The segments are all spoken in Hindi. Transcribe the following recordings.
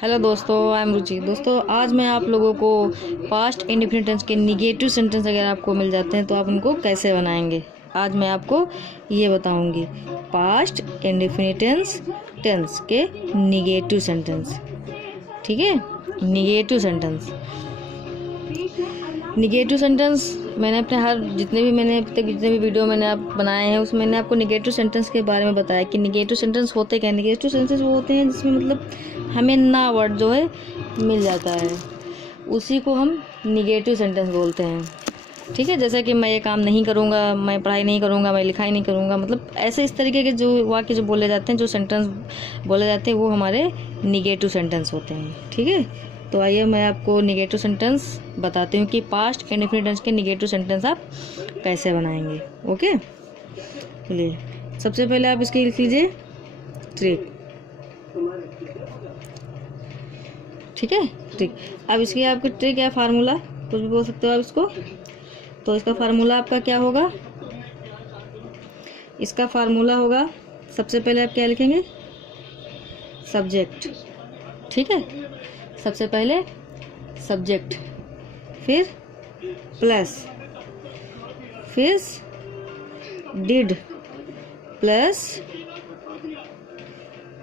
हेलो दोस्तों, आई एम रुचि। दोस्तों, आज मैं आप लोगों को पास्ट इंडेफिनिट टेंस के निगेटिव सेंटेंस अगर आपको मिल जाते हैं तो आप उनको कैसे बनाएंगे, आज मैं आपको ये बताऊंगी। पास्ट इंडेफिनिट टेंस के निगेटिव सेंटेंस। ठीक है, निगेटिव सेंटेंस। निगेटिव सेंटेंस मैंने अपने जितने भी वीडियो मैंने आप बनाए हैं उसमें मैंने आपको निगेटिव सेंटेंस के बारे में बताया कि निगेटिव सेंटेंस होते क्या। निगेटिव सेंटेंस वो होते हैं जिसमें मतलब हमें ना वर्ड जो है मिल जाता है, उसी को हम निगेटिव सेंटेंस बोलते हैं। ठीक है, जैसे कि मैं ये काम नहीं करूँगा, मैं पढ़ाई नहीं करूँगा, मैं लिखाई नहीं करूँगा, मतलब ऐसे इस तरीके के जो वाक्य जो बोले जाते हैं, जो सेंटेंस बोले जाते हैं, वो हमारे निगेटिव सेंटेंस होते हैं। ठीक है, तो आइए मैं आपको निगेटिव सेंटेंस बताती हूँ कि पास्ट इंडेफिनिट टेंस के निगेटिव सेंटेंस आप कैसे बनाएंगे। ओके, चलिए सबसे पहले आप इसकी लिख लीजिए ट्रिक। ठीक है, ट्रिक। अब इसकी आपकी ट्रिक या फार्मूला कुछ भी बोल सकते हो आप इसको। तो इसका फार्मूला आपका क्या होगा? इसका फार्मूला होगा, सबसे पहले आप क्या लिखेंगे? सब्जेक्ट। ठीक है, सबसे पहले सब्जेक्ट, फिर प्लस, फिर did plus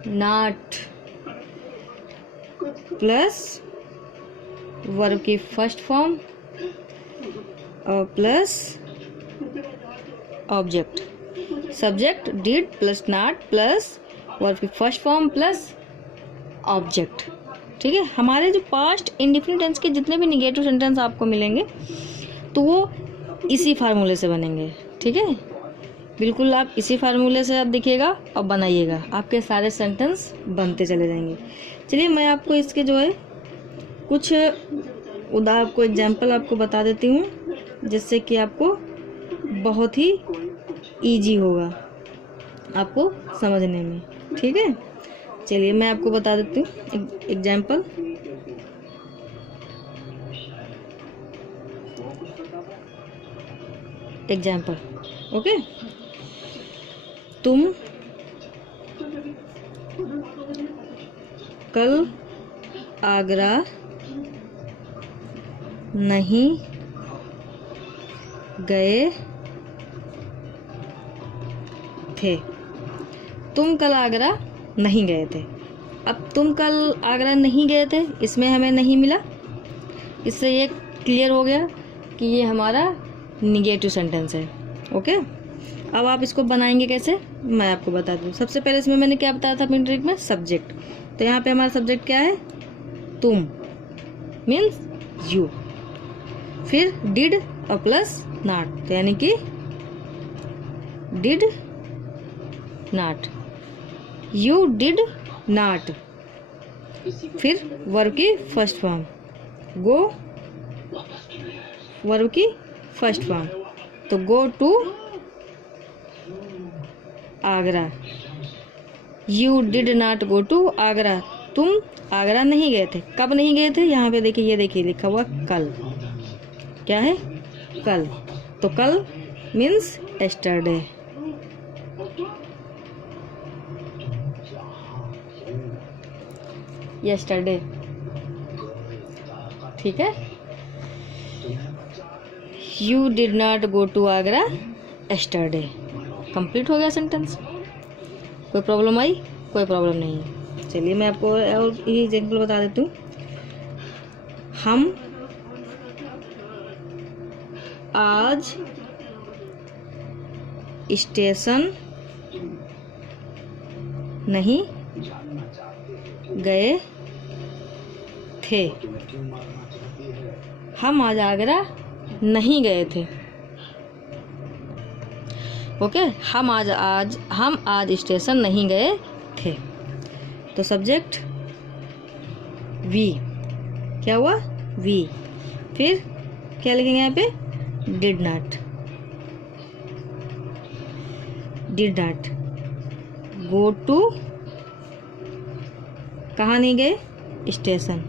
not plus verb की फर्स्ट फॉर्म और plus object. Subject did plus not plus verb की फर्स्ट फॉर्म प्लस ऑब्जेक्ट। ठीक है, हमारे जो पास्ट इंडेफिनिट टेंस के जितने भी निगेटिव सेंटेंस आपको मिलेंगे तो वो इसी फार्मूले से बनेंगे। ठीक है, बिल्कुल आप इसी फार्मूले से आप देखिएगा और बनाइएगा, आपके सारे सेंटेंस बनते चले जाएंगे। चलिए मैं आपको इसके जो है कुछ आपको एग्जाम्पल आपको बता देती हूँ, जिससे कि आपको बहुत ही इजी होगा आपको समझने में। ठीक है, चलिए मैं आपको बता देती हूँ एग्जाम्पल। ओके, तुम कल आगरा नहीं गए थे। तुम कल आगरा नहीं गए थे। अब तुम कल आगरा नहीं गए थे, इसमें हमें नहीं मिला, इससे ये क्लियर हो गया कि ये हमारा निगेटिव सेंटेंस है। ओके, अब आप इसको बनाएंगे कैसे मैं आपको बता दूँ। सबसे पहले इसमें मैंने क्या बताया था अपनी ट्रिक में? सब्जेक्ट। तो यहाँ पे हमारा सब्जेक्ट क्या है? तुम मीन्स यू, फिर डिड और प्लस नॉट, तो यानी कि did not, you did not, फिर वर्ब की फर्स्ट फॉर्म, गो वर्ब की फर्स्ट फॉर्म, तो go to Agra. You did not go to Agra, तुम आगरा नहीं गए थे। कब नहीं गए थे? यहाँ पे देखिए, ये देखिए लिखा हुआ कल। क्या है? कल। तो कल मीन्स एस्टरडे। यस्टरडे। ठीक है, you did not go to Agra yesterday. Complete हो गया सेंटेंस। कोई प्रॉब्लम आई? कोई प्रॉब्लम नहीं। चलिए मैं आपको और ये एग्जाम्पल बता देती हूँ। हम आज स्टेशन नहीं गए थे। हम आज आगरा नहीं गए थे। ओके, हम आज स्टेशन नहीं गए थे। तो सब्जेक्ट वी, क्या हुआ? वी, फिर क्या लिखेंगे यहाँ पे? Did not, did not go to, कहाँ नहीं गए? Station,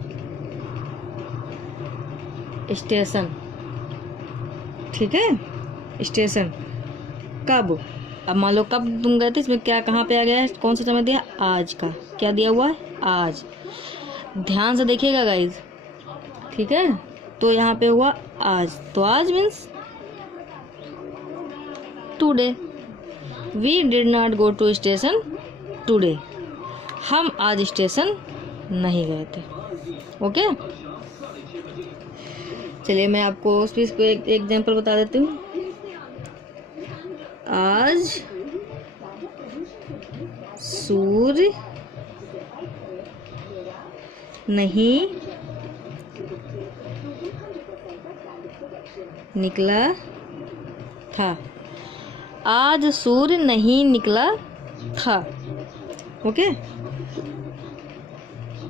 station. ठीक है, स्टेशन। कब? अब मान लो कब तुम गए थे, इसमें क्या कहाँ पे आ गया है? कौन सा समय दिया? आज का। क्या दिया हुआ है? आज। ध्यान से देखिएगा गाइज, ठीक है। तो यहाँ पे हुआ आज, तो आज means today. We did not go to station today, हम आज स्टेशन नहीं गए थे। ओके, चलिए मैं आपको उस चीज को एक एग्जाम्पल बता देती हूँ। आज सूर्य नहीं निकला था, आज सूर्य नहीं निकला था। ओके,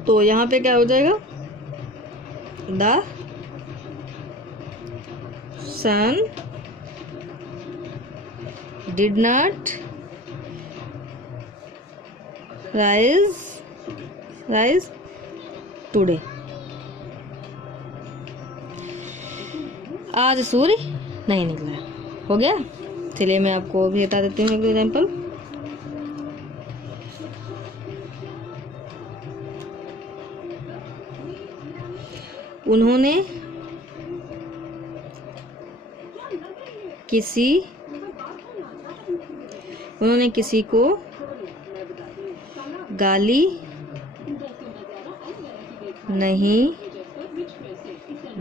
तो यहाँ पे क्या हो जाएगा, the sun did not rise today. आज सूर्य नहीं निकला। हो गया। चलिए मैं आपको भी बता देती हूँ एक एग्जाम्पल। उन्होंने किसी को गाली नहीं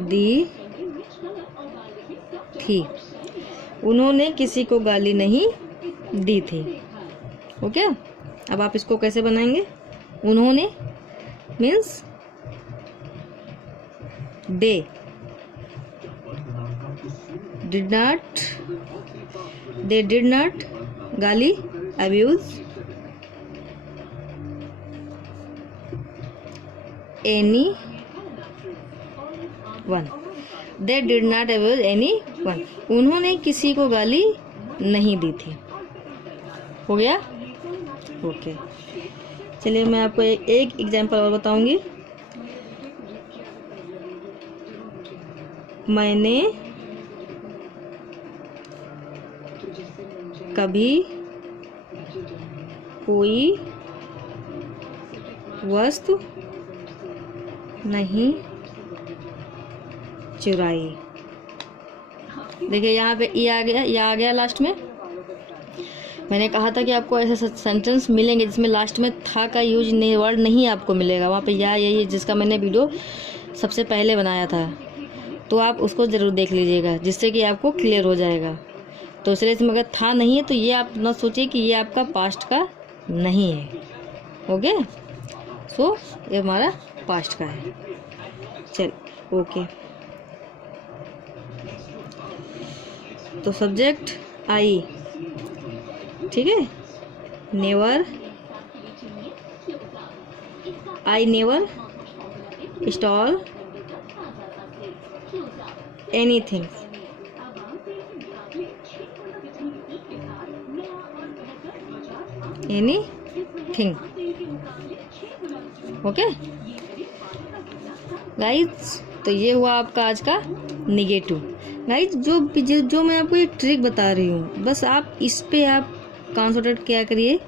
दी थी। उन्होंने किसी को गाली नहीं दी थी। ओके, अब आप इसको कैसे बनाएंगे? उन्होंने मीन्स दे डिड नॉट गाली abuse any one. They did not abuse any one. उन्होंने किसी को गाली नहीं दी थी। हो गया? ओके, चलिए मैं आपको एक एग्जाम्पल और बताऊंगी। मैंने कभी कोई वस्तु नहीं चुराई। देखिए यहाँ पे ये आ गया लास्ट में। मैंने कहा था कि आपको ऐसे सेंटेंस मिलेंगे जिसमें लास्ट में था का यूज नहीं, वर्ड नहीं आपको मिलेगा। वहाँ पे या यही जिसका मैंने वीडियो सबसे पहले बनाया था, तो आप उसको ज़रूर देख लीजिएगा, जिससे कि आपको क्लियर हो जाएगा। तो इसलिए इसमें अगर था नहीं है तो ये आप ना सोचिए कि ये आपका पास्ट का नहीं है। ओके, सो ये हमारा पास्ट का है। चल ओके, तो सब्जेक्ट आई, ठीक है। Never, I never stall anything. Anything. Okay guys, तो ये हुआ आपका आज का निगेटिव। गाइज जो मैं आपको ये ट्रिक बता रही हूँ, बस आप इस पे आप कॉन्सेंट्रेट किया करिए।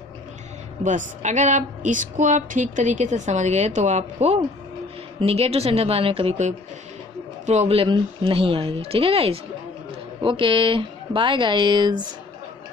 बस अगर आप इसको आप ठीक तरीके से समझ गए तो आपको निगेटिव सेंटेंस बनाने में कभी कोई प्रॉब्लम नहीं आएगी। ठीक है गाइज? Okay, bye guys.